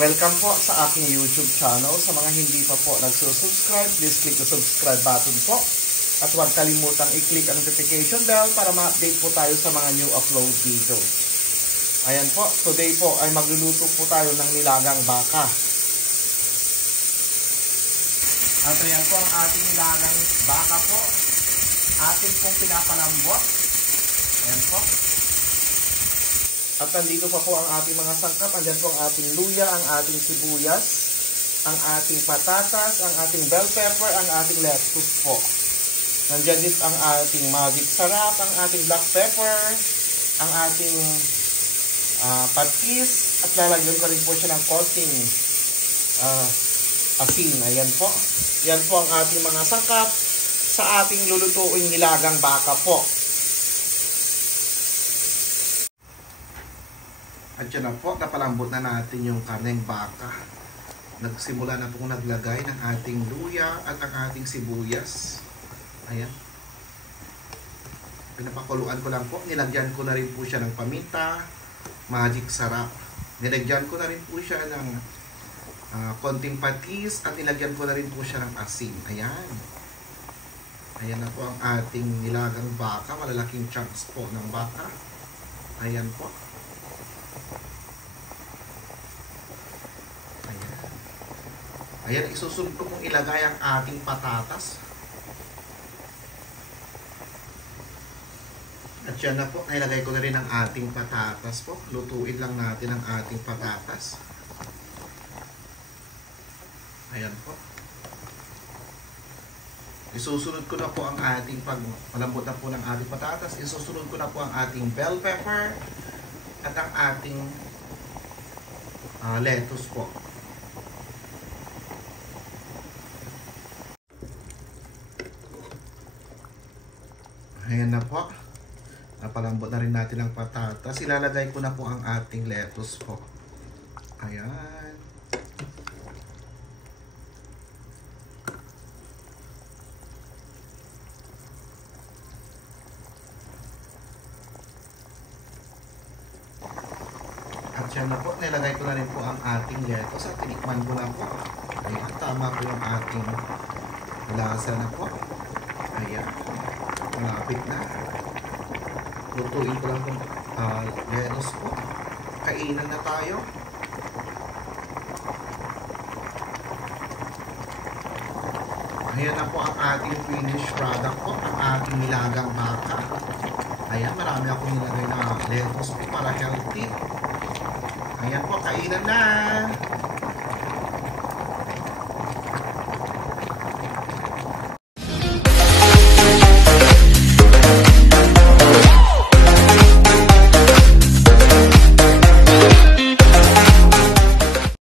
Welcome po sa aking YouTube channel. Sa mga hindi pa po nagsusubscribe, please click the subscribe button po. At huwag kalimutang i-click ang notification bell para ma-update po tayo sa mga new upload videos. Ayan po, today po ay magluluto po tayo ng nilagang baka. At ayan po ang ating nilagang baka po. Ating pong pinapalambot. Ayan po. At nandito pa po ang ating mga sangkap. Andyan po ang ating luya, ang ating sibuyas, ang ating patatas, ang ating bell pepper, ang ating lettuce po. Nandyan din ang ating magic sarap, ang ating black pepper, ang ating patis, at lalagyan ko rin po siya ng konting asin. Ayan po. Yan po ang ating mga sangkap sa ating lulutuin nilagang baka po. At yan na po, napalambot na natin yung karneng baka. Nagsimula na pong naglagay ng ating luya at ang ating sibuyas. Ayan. Pinapakuluan ko lang po. Nilagyan ko na rin po siya ng paminta, magic sarap. Nilagyan ko na rin po siya ng konting patis at nilagyan ko na rin po siya ng asin. Ayan. Ayan na po ang ating nilagang baka. Malalaking chunks po ng baka. Ayan po. Ayan, isusunod ko pong ilagay ang ating patatas. At yan na po, nilagay ko na rin ang ating patatas po. Lutuin lang natin ang ating patatas. Ayan po. Isusunod ko na po ang ating, pag malambot na po ng ating patatas, isusunod ko na po ang ating bell pepper at ang ating lettuce po. Ayan na po. Napalambot na rin natin ang patatas. Ilalagay ko na po ang ating lettuce po. Ayan. At yan na po. Nilagay ko na rin po ang ating lettuce at tinikman ko na po. Ayan. Tama po yung ating lasa na po. Ayan. Malapit na. Lutuin ko lang itong lettuce po. Kainan na tayo. Ayan na po ang ating finished product po. Ang ating nilagang baka. Ayan, marami akong nilagay na lettuce po para healthy. Ayan po, kainan na.